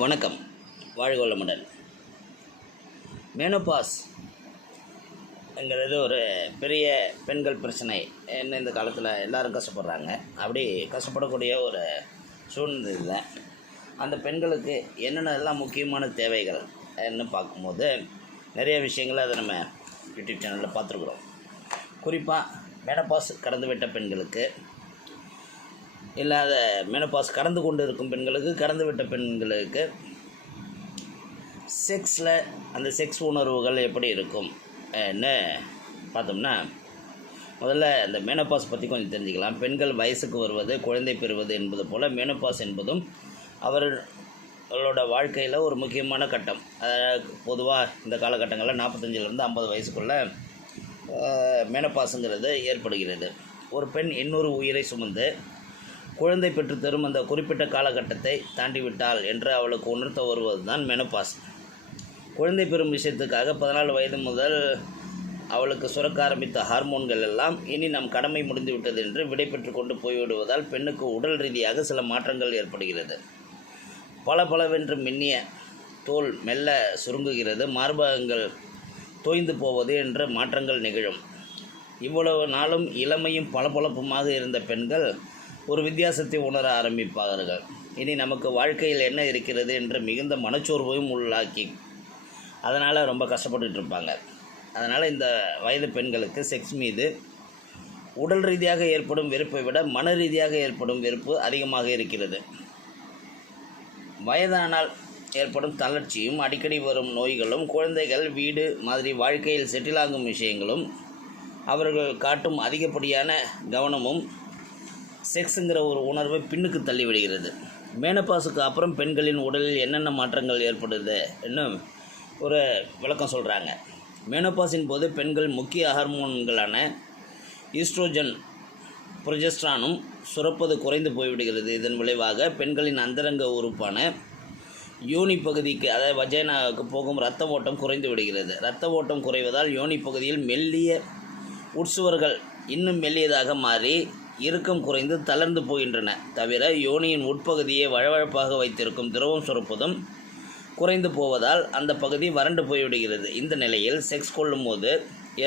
வணக்கம். வாழ்க வளமுடன் மேனோபாஸ் எங்கிறது ஒரு பெரிய பெண்கள் பிரச்சனை. என்ன இந்த காலத்தில் எல்லோரும் கஷ்டப்படுறாங்க. அப்படி கஷ்டப்படக்கூடிய ஒரு சூழ்நிலையில் அந்த பெண்களுக்கு என்னென்ன எல்லாம் முக்கியமான தேவைகள் என்ன பார்க்கும்போது நிறைய விஷயங்களை அதை நம்ம யூடியூப் சேனலில் பார்த்துருக்குறோம். குறிப்பாக மேனபாஸ் கடந்து விட்ட பெண்களுக்கு இல்லாத மெனப்பாஸ் கடந்து கொண்டு இருக்கும் பெண்களுக்கு கடந்து விட்ட பெண்களுக்கு செக்ஸில் அந்த செக்ஸ் உணர்வுகள் எப்படி இருக்கும்? என்ன? பார்த்தோம்னா முதல்ல இந்த மேனப்பாஸ் பற்றி கொஞ்சம் தெரிஞ்சுக்கலாம். பெண்கள் வயசுக்கு வருவது குழந்தை பெறுவது என்பது போல் மேனப்பாஸ் என்பதும் அவர்களோட வாழ்க்கையில் ஒரு முக்கியமான கட்டம். பொதுவாக இந்த காலகட்டங்களில் நாற்பத்தஞ்சிலேருந்து ஐம்பது வயசுக்குள்ளே மேனப்பாஸுங்கிறது ஏற்படுகிறது. ஒரு பெண் இன்னொரு உயிரை சுமந்து குழந்தை பெற்று தரும் அந்த குறிப்பிட்ட காலகட்டத்தை தாண்டிவிட்டாள் என்று அவளுக்கு உணர்த்த வருவதுதான் மெனப்பாஸ். குழந்தை பெறும் விஷயத்துக்காக பதினாலு வயது முதல் அவளுக்கு சுரக்க ஆரம்பித்த ஹார்மோன்கள் எல்லாம் இனி நம் கடமை முடிந்துவிட்டது என்று விடைபெற்று கொண்டு போய்விடுவதால் பெண்ணுக்கு உடல் ரீதியாக சில மாற்றங்கள் ஏற்படுகிறது. பல பலவென்று மின்னிய தோல் மெல்ல சுருங்குகிறது மார்பகங்கள் தோய்ந்து போவது என்ற மாற்றங்கள் நிகழும். இவ்வளவு நாளும் இளமையும் பளபளப்புமாக இருந்த பெண்கள் ஒரு வித்தியாசத்தை உணர ஆரம்பிப்பார்கள். இனி நமக்கு வாழ்க்கையில் என்ன இருக்கிறது என்று மிகுந்த மனச்சோர்வையும் உள்ளாக்கி அதனால் ரொம்ப கஷ்டப்பட்டுட்டு இருப்பாங்க. அதனால் இந்த வயது பெண்களுக்கு செக்ஸ் மீது உடல் ரீதியாக ஏற்படும் வெறுப்பை விட மன ரீதியாக ஏற்படும் வெறுப்பு அதிகமாக இருக்கிறது. வயதானால் ஏற்படும் தளர்ச்சியும் அடிக்கடி வரும் நோய்களும் குழந்தைகள் வீடு மாதிரி வாழ்க்கையில் செட்டிலாகும் விஷயங்களும் அவர்கள் காட்டும் அதிகப்படியான கவனமும் செக்ஸுங்கிற ஒரு உணர்வை பின்னுக்கு தள்ளிவிடுகிறது மேனப்பாசுக்கு அப்புறம் பெண்களின் உடலில் என்னென்ன மாற்றங்கள் ஏற்படுது இன்னும் ஒரு விளக்கம் சொல்கிறாங்க மேனோபாஸின் போது பெண்கள் முக்கிய ஹார்மோன்களான ஈஸ்ட்ரோஜன் புரொஜெஸ்ட்ரானும் சுரப்பது குறைந்து போய்விடுகிறது. இதன் விளைவாக பெண்களின் அந்தரங்க உறுப்பான யோனி பகுதிக்கு அதாவது வஜைனாவுக்கு போகும் இரத்த ஓட்டம் குறைந்து விடுகிறது. இரத்த ஓட்டம் குறைவதால் யோனி பகுதியில் மெல்லிய உட்சுவர்கள் இன்னும் மெல்லியதாக மாறி இறுக்கம் குறைந்து தளர்ந்து போகின்றன. தவிர யோனியின் உட்பகுதியை வழவழப்பாக வைத்திருக்கும் திரவம் சுரப்பதும் குறைந்து போவதால் அந்த பகுதி வறண்டு போய்விடுகிறது. இந்த நிலையில் செக்ஸ் கொள்ளும்போது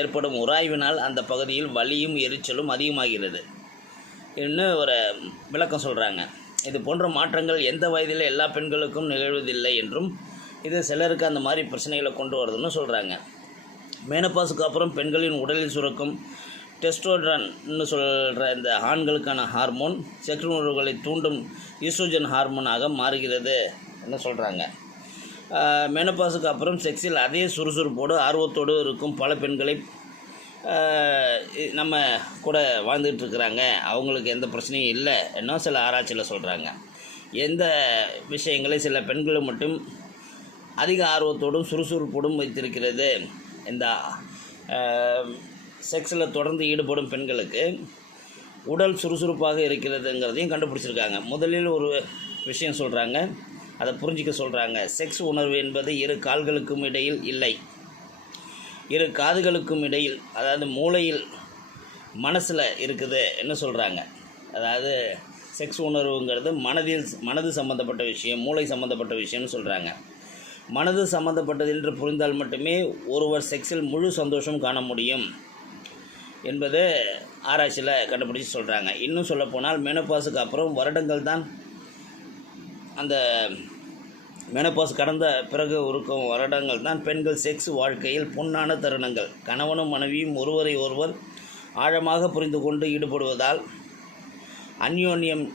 ஏற்படும் உராய்வினால் அந்த பகுதியில் வலியும் எரிச்சலும் அதிகமாகிறது. இன்னும் ஒரு விளக்கம் சொல்கிறாங்க இது போன்ற மாற்றங்கள் எந்த வயதில் எல்லா பெண்களுக்கும் நிகழ்வதில்லை என்றும் இது சிலருக்கு அந்த மாதிரி பிரச்சனைகளை கொண்டு வருதுன்னு சொல்கிறாங்க மேனப்பாஸுக்கு அப்புறம் பெண்களின் உடலில் சுரக்கும் டெஸ்டோட்ரான்னு சொல்கிற இந்த ஆண்களுக்கான ஹார்மோன் செக்ஸ் உணர்வுகளை தூண்டும் ஈஸ்ட்ரோஜன் ஹார்மோனாக மாறுகிறது என்ன சொல்கிறாங்க மெனப்பாஸுக்கு அப்புறம் செக்ஸில் அதே சுறுசுறுப்போடு ஆர்வத்தோடு இருக்கும் பல பெண்களை நம்ம கூட வாழ்ந்துட்டு இருக்கிறாங்க. அவங்களுக்கு எந்த பிரச்சனையும் இல்லை என்ன சில ஆராய்ச்சியில் சொல்கிறாங்க எந்த விஷயங்களை சில பெண்களை மட்டும் அதிக ஆர்வத்தோடும் சுறுசுறுப்போடும் வைத்திருக்கிறது? இந்த செக்ஸில் தொடர்ந்து ஈடுபடும் பெண்களுக்கு உடல் சுறுசுறுப்பாக இருக்கிறதுங்கிறதையும் கண்டுபிடிச்சிருக்காங்க. முதலில் ஒரு விஷயம் சொல்கிறாங்க அதை புரிஞ்சிக்க சொல்கிறாங்க செக்ஸ் உணர்வு என்பது இரு கால்களுக்கும் இடையில் இல்லை. இரு காதுகளுக்கும் இடையில் அதாவது மூளையில் மனசில் இருக்குது என்ன சொல்கிறாங்க அதாவது செக்ஸ் உணர்வுங்கிறது மனதில் மனது சம்மந்தப்பட்ட விஷயம் மூளை சம்மந்தப்பட்ட விஷயம்னு சொல்கிறாங்க மனது சம்மந்தப்பட்டது என்று புரிந்தால் மட்டுமே ஒருவர் செக்ஸில் முழு சந்தோஷம் காண முடியும். என்பது ஆராய்ச்சியில் கண்டுபிடிச்சி சொல்கிறாங்க இன்னும் சொல்லப்போனால் மெனப்பாஸுக்கு அப்புறம் வருடங்கள் தான் அந்த மெனப்பாஸ் கடந்த பிறகு இருக்கும் வருடங்கள் தான் பெண்கள் செக்ஸ் வாழ்க்கையில் பொன்னான தருணங்கள். கணவனும் மனைவியும் ஒருவரை ஒருவர் ஆழமாக புரிந்து கொண்டு ஈடுபடுவதால் அந்யோன்யம்ங்கிறது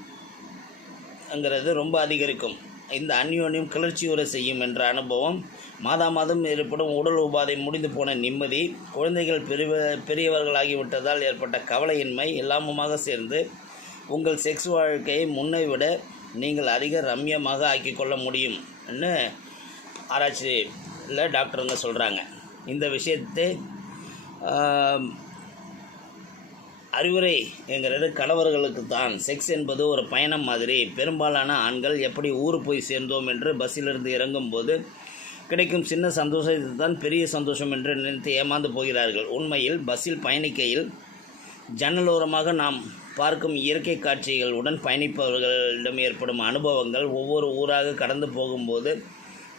ரொம்ப அதிகரிக்கும். இந்த அந்யோன்யம் கிளர்ச்சியுற செய்யும் என்ற அனுபவம் மாதா மாதம் ஏற்படும் உடல் உபாதை முடிந்து போன நிம்மதி குழந்தைகள் பெரிய பெரியவர்களாகிவிட்டதால் ஏற்பட்ட கவலையின்மை எல்லாமுமாக சேர்ந்து உங்கள் செக்ஸ் வாழ்க்கையை முன்னை விட நீங்கள் அதிக ரம்யமாக ஆக்கிக்கொள்ள முடியும்னு ஆராய்ச்சியில் டாக்டருங்க சொல்கிறாங்க இந்த விஷயத்தை அறிவுரை என்கிறது கணவர்களுக்கு தான் செக்ஸ் என்பது ஒரு பயணம் மாதிரி. பெரும்பாலான ஆண்கள் எப்படி ஊர் போய் சேர்ந்தோம் என்று பஸ்ஸிலிருந்து இறங்கும்போது கிடைக்கும் சின்ன சந்தோஷத்தை தான் பெரிய சந்தோஷம் என்று நினைத்து ஏமாந்து போகிறார்கள். உண்மையில் பஸ்ஸில் பயணிக்கையில் ஜன்னலோரமாக நாம் பார்க்கும் இயற்கை காட்சிகளுடன் பயணிப்பவர்களிடம் ஏற்படும் அனுபவங்கள் ஒவ்வொரு ஊராக கடந்து போகும்போது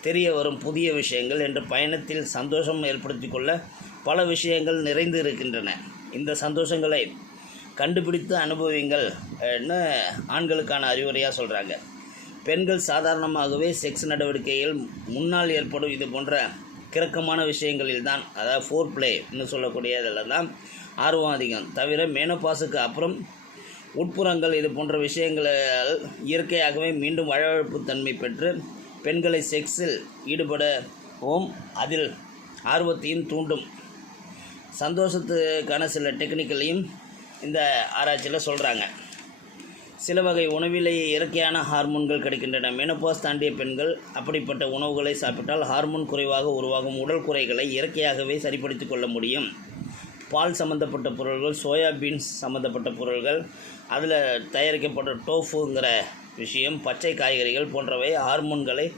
தெரிய வரும் புதிய விஷயங்கள் என்ற பயணத்தில் சந்தோஷம் ஏற்படுத்தி கொள்ள பல விஷயங்கள் நிறைந்து இருக்கின்றன. இந்த சந்தோஷங்களை கண்டுபிடித்து அனுபவிங்கள். ஆண்களுக்கான அறிவுரையாக சொல்கிறாங்க பெண்கள் சாதாரணமாகவே செக்ஸ் நடவடிக்கையில் முன்னால் ஏற்படும் இது போன்ற கிரக்கமான விஷயங்களில் தான் அதாவது ஃபோர் பிளேன்னு சொல்லக்கூடியதில் தான் ஆர்வம் அதிகம். தவிர மேனோபாஸுக்கு அப்புறம் உட்புறங்கள் இது போன்ற விஷயங்களால் இயற்கையாகவே மீண்டும் வழவழப்பு தன்மை பெற்று பெண்களை செக்ஸில் ஈடுபடவும். அதில் ஆர்வத்தையும் தூண்டும். சந்தோஷத்துக்கான சில டெக்னிக்கலையும் இந்த ஆராய்ச்சியில் சொல்கிறாங்க சில வகை உணவிலேயே இயற்கையான ஹார்மோன்கள் கிடைக்கின்றன. மெனோபாஸ் தாண்டிய பெண்கள் அப்படிப்பட்ட உணவுகளை சாப்பிட்டால் ஹார்மோன் குறைவாக உருவாகும். உடல் குறைகளை இயற்கையாகவே சரிப்படுத்திக் கொள்ள முடியும். பால் சம்மந்தப்பட்ட பொருள்கள் சோயா பீன்ஸ் சம்மந்தப்பட்ட பொருள்கள் அதில் தயாரிக்கப்பட்ட டோஃபுங்கிற விஷயம் பச்சை காய்கறிகள் போன்றவை ஹார்மோன்களை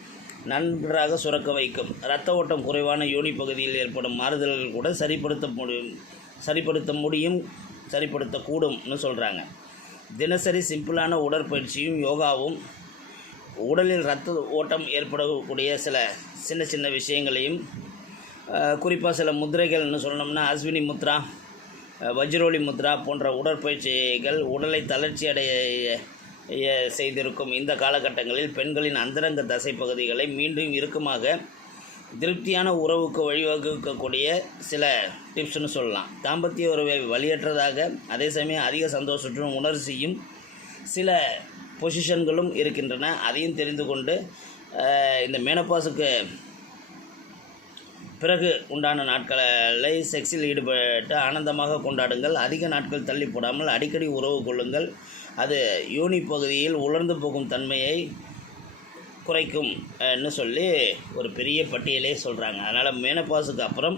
நன்றாக சுரக்க வைக்கும். இரத்த ஓட்டம் குறைவான யோனி பகுதியில் ஏற்படும். மாறுதல்கள் கூட சரிப்படுத்த முடியும். சரிப்படுத்த முடியும். சரிப்படுத்தக்கூடும்னு சொல்கிறாங்க தினசரி சிம்பிளான உடற்பயிற்சியும் யோகாவும் உடலில் ரத்த ஓட்டம் ஏற்படக்கூடிய சில சின்ன சின்ன விஷயங்களையும் குறிப்பாக சில முத்திரைகள்னு சொன்னோம்னா அஸ்வினி முத்ரா வஜ்ரோலி முத்ரா போன்ற உடற்பயிற்சிகள் உடலை தளர்ச்சி அடைய செய்திருக்கும். இந்த காலகட்டங்களில் பெண்களின் அந்தரங்க தசை பகுதிகளை மீண்டும் இறுக்கமாக திருப்தியான உறவுக்கு வழிவகுக்கக்கூடிய சில டிப்ஸ்னு சொல்லலாம். தாம்பத்திய உறவை வழியற்றதாக அதே சமயம் அதிக சந்தோஷத்துடன் உணர்ச்சியும் சில பொசிஷன்களும் இருக்கின்றன. அதையும் தெரிந்து கொண்டு இந்த மேனப்பாஸுக்கு பிறகு உண்டான நாட்களை செக்ஸில் ஈடுபட்டு ஆனந்தமாக கொண்டாடுங்கள். அதிக நாட்கள் தள்ளி போடாமல் அடிக்கடி உறவு கொள்ளுங்கள். அது யோனி பகுதியில் உலர்ந்து போகும் தன்மையை குறைக்கும் சொல்லி ஒரு பெரிய பட்டியலே சொல்கிறாங்க அதனால் மேனப்பாஸுக்கு அப்புறம்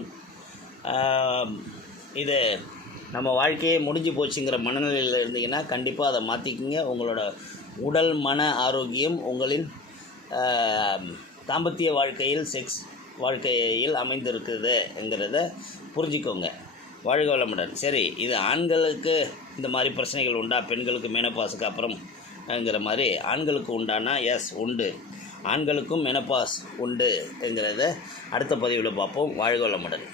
இது நம்ம வாழ்க்கையே முடிஞ்சு போச்சுங்கிற மனநிலையில் இருந்தீங்கன்னா கண்டிப்பாக அதை மாற்றிக்கிங்க உங்களோட உடல் மன ஆரோக்கியம் உங்களின் தாம்பத்திய வாழ்க்கையில் செக்ஸ் வாழ்க்கையில் அமைந்திருக்குதுங்கிறத புரிஞ்சுக்கோங்க. வாழ்க வளமுடன். சரி இது ஆண்களுக்கு இந்த மாதிரி பிரச்சனைகள் உண்டா? பெண்களுக்கு மேனப்பாஸுக்கு அப்புறம்ங்கிற மாதிரி ஆண்களுக்கு உண்டானா? எஸ் உண்டு. ஆண்களுக்கும் மெனப்பாஸ் உண்டுங்கிறத அடுத்த பதிவில் பார்ப்போம். வாழ்க வளமுடன்.